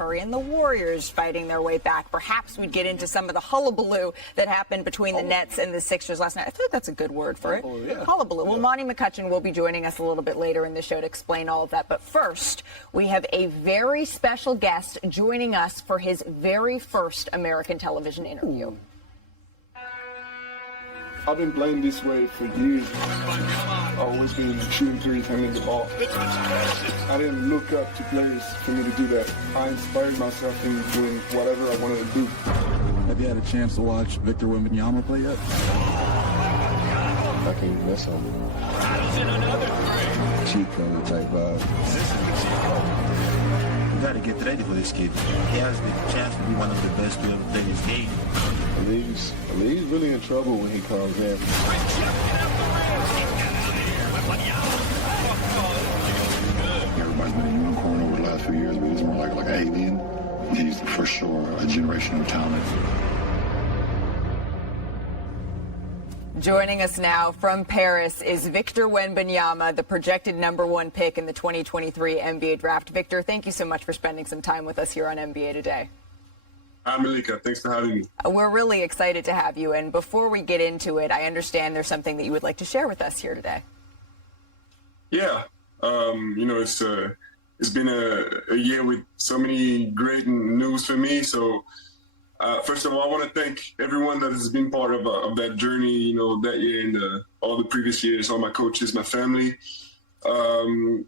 Curry and the Warriors fighting their way back. Perhaps we'd get into some of the hullabaloo that happened between the Nets and the Sixers last night. I feel like that's a good word for it. Hullabaloo. Well, Monty McCutcheon will be joining us a little bit later in the show to explain all of that. But first, we have a very special guest joining us for his very first American television interview. I've been playing this way for years. I've always been shooting threes, handling the ball. I didn't look up to players for me to do that. I inspired myself in doing whatever I wanted to do. Have you had a chance to watch Victor Wembanyama play yet? I can't miss him. Cheat code type vibe. You got to get ready for this kid. He has the chance to be one of the best to ever play this game. He's really in trouble when he comes in. Everybody's been a unicorn over the last few years, but he's more like an alien. He's for sure a generational talent. Joining us now from Paris is Victor Wembanyama, the projected #1 pick in the 2023 NBA Draft. Victor, thank you so much for spending some time with us here on NBA Today. Hi, Malika. Thanks for having me. We're really excited to have you. And before we get into it, I understand there's something that you would like to share with us here today. Yeah. It's been a year with so many great news for me. So, first of all, I want to thank everyone that has been part of that journey, that year and all the previous years, all my coaches, my family. And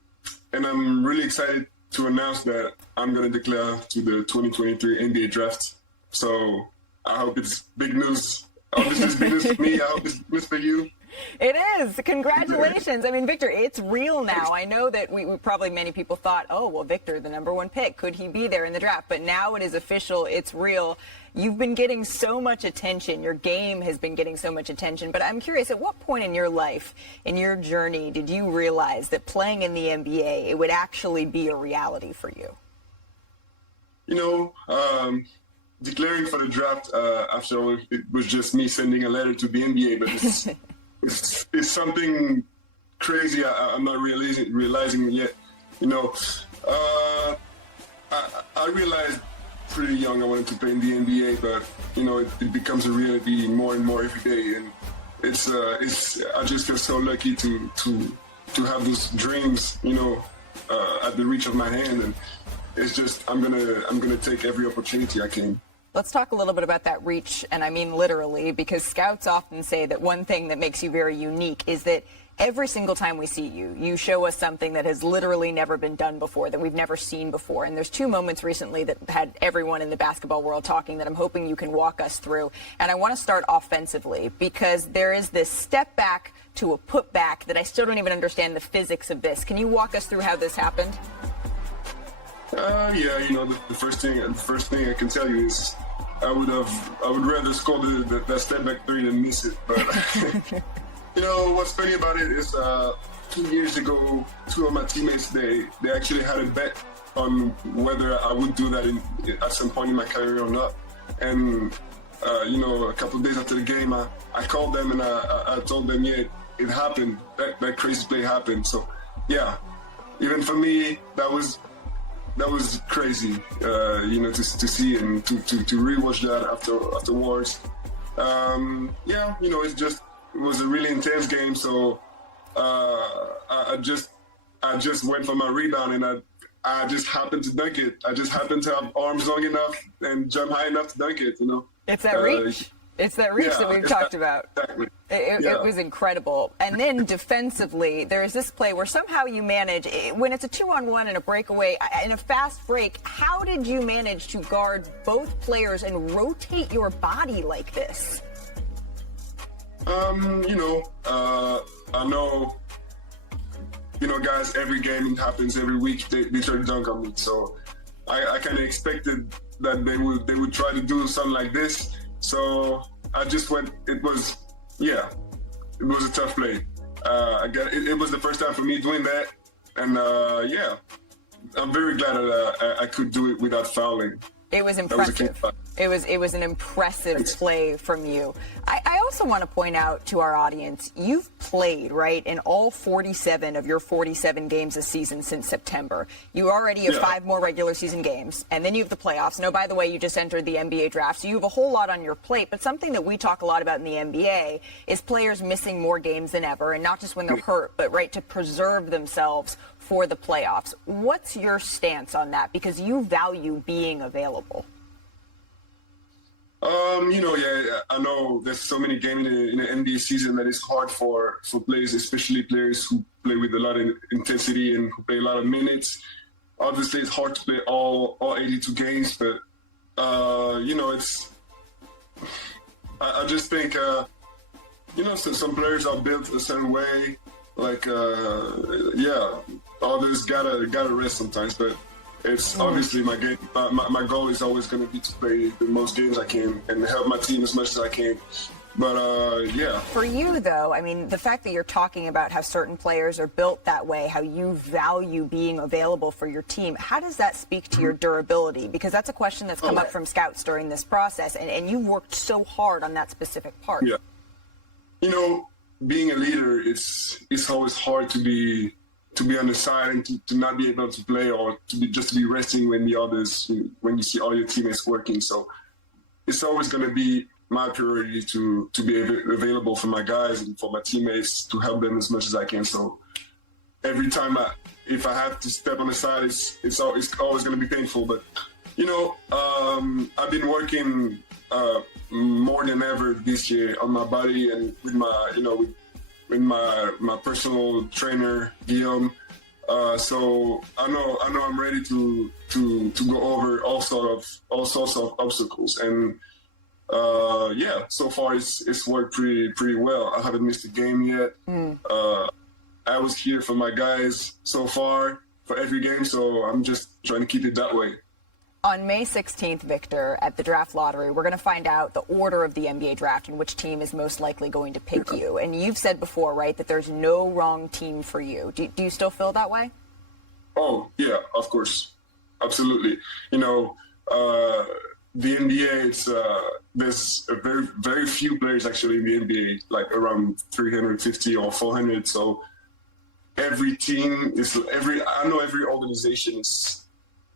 I'm really excited to announce that I'm going to declare to the 2023 NBA Draft. So I hope it's big news. Obviously, it's big news for me. I hope it's big news for you. It is. Congratulations. I mean, Victor, it's real now. I know that we probably many people thought, oh, well, Victor, the #1 pick, could he be there in the draft? But now it is official. It's real. You've been getting so much attention. Your game has been getting so much attention. But I'm curious, at what point in your life, in your journey, did you realize that playing in the NBA, it would actually be a reality for you? Declaring for the draft, after all, it was just me sending a letter to the NBA, but it's something crazy I'm not realizing it yet. I realized pretty young I wanted to play in the NBA, but it becomes a reality more and more every day, and I just feel so lucky to have those dreams at the reach of my hand, and it's just I'm gonna take every opportunity I can. Let's talk a little bit about that reach, and I mean literally, because scouts often say that one thing that makes you very unique is that every single time we see you, you show us something that has literally never been done before, that we've never seen before. And there's two moments recently that had everyone in the basketball world talking that I'm hoping you can walk us through. And I want to start offensively, because there is this step back to a put back that I still don't even understand the physics of this. Can you walk us through how this happened? The first thing I can tell you is I would rather score that step back three than miss it. But what's funny about it is 2 years ago, two of my teammates they actually had a bet on whether I would do that at some point in my career or not. And a couple of days after the game, I called them and I told them, yeah, it happened. That crazy play happened. So yeah, even for me, that was crazy, to see and to rewatch that afterwards. It was a really intense game. So I just went for my rebound and I just happened to dunk it. I just happened to have arms long enough and jump high enough to dunk it. It's that reach. It's that reach that we've talked about. Exactly. It was incredible. And then defensively, there is this play where somehow you manage, when it's a 2-on-1 and a breakaway, in a fast break, how did you manage to guard both players and rotate your body like this? I know, guys, every game happens every week. They try to dunk on me. So I kind of expected that they would try to do something like this. So I just went. It was a tough play. It was the first time for me doing that, and I'm very glad that I could do it without fouling. It was That was a impressive. key. It was an impressive play from you. I also want to point out to our audience, you've played, right, in all 47 of your 47 games this season since September. You already have 5 more regular season games, and then you have the playoffs. No, by the way, you just entered the NBA draft, so you have a whole lot on your plate. But something that we talk a lot about in the NBA is players missing more games than ever, and not just when they're hurt, but right to preserve themselves for the playoffs. What's your stance on that? Because you value being available. I know there's so many games in the NBA season that it's hard for players, especially players who play with a lot of intensity and who play a lot of minutes. Obviously, it's hard to play all 82 games, but I just think some players are built a certain way. Like others gotta rest sometimes, but it's obviously my game. My goal is always going to be to play the most games I can and help my team as much as I can. But For you, though, I mean, the fact that you're talking about how certain players are built that way, how you value being available for your team, how does that speak to your durability? Because that's a question that's come up from scouts during this process, and you've worked so hard on that specific part. Yeah. Being a leader, it's always hard to be on the side and to not be able to play, or to be resting when you see all your teammates working. So it's always going to be my priority to be available for my guys and for my teammates, to help them as much as I can. So every time if I have to step on the side, it's always going to be painful. But I've been working more than ever this year on my body and with my personal trainer Guillaume. So I know I'm ready to go over all sorts of obstacles, and so far it's worked pretty well. I haven't missed a game yet. I was here for my guys so far for every game, so I'm just trying to keep it that way. On May 16th, Victor, at the draft lottery, we're going to find out the order of the NBA draft and which team is most likely going to pick you. And you've said before, right, that there's no wrong team for you. Do you still feel that way? Oh, yeah, of course. Absolutely. The NBA, there's a very, very few players actually in the NBA, like around 350 or 400. So every team I know every organization is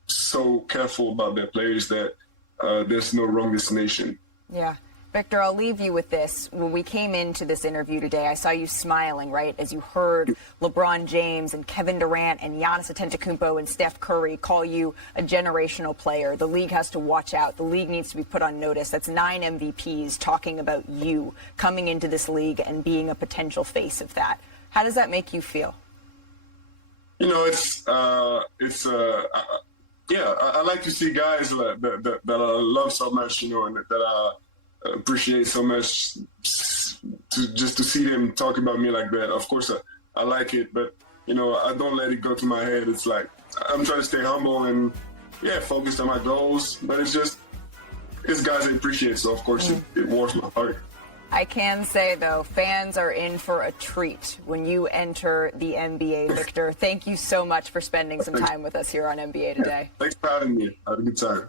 so careful about their players that there's no wrong destination. Yeah. Victor, I'll leave you with this. When we came into this interview today, I saw you smiling, right, as you heard LeBron James and Kevin Durant and Giannis Antetokounmpo and Steph Curry call you a generational player. The league has to watch out. The league needs to be put on notice. That's 9 MVPs talking about you coming into this league and being a potential face of that. How does that make you feel? I like to see guys that I love so much, and that I appreciate so much, to see them talk about me like that. Of course, I like it, but I don't let it go to my head. It's like I'm trying to stay humble and focused on my goals. But it's guys I appreciate, so of course it warms my heart. I can say, though, fans are in for a treat when you enter the NBA, Victor. Thank you so much for spending some time with us here on NBA Today. Thanks for having me. I had a good time.